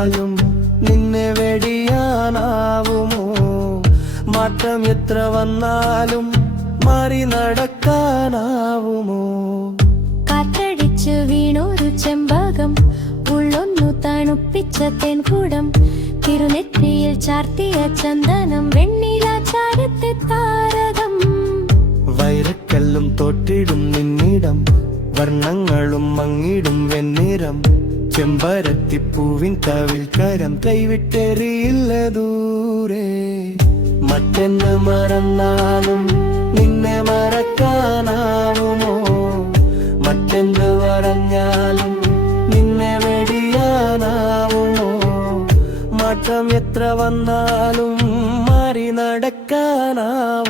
വന്നാലും നിന്നെ വെടിയാനാവുമോ? മാറ്റം എത്ര വന്നാലും മാറി നടക്കാനാവുമോ? കാറ്റടിച്ചു വീണൊരു ചെമ്പകം, ഉള്ളൊന്നു തണുപ്പിച്ച തെൻകുടം, തിരുനെറ്റിയിൽ ചാർത്തിയ ചന്ദനം, വെണ്ണില ചാരത്തെ താരകം. വൈരക്കല്ലും തോറ്റിടും നിന്നിടം, വർണ്ണങ്ങളും മങ്ങിടും വെണ്ണിറം. ചെമ്പരത്തിപ്പൂവിൻ തവിൽ കരം കൈവിട്ടെറിയില്ല ദൂരെ. മറ്റെന്ന് മറന്നാലും നിന്നെ മറക്കാനാവുമോ? മറ്റെന്ത് പറഞ്ഞാലും നിന്നെ വെടിയാനാവുമോ? മാറ്റം എത്ര വന്നാലും മാറി നടക്കാനാവുമോ?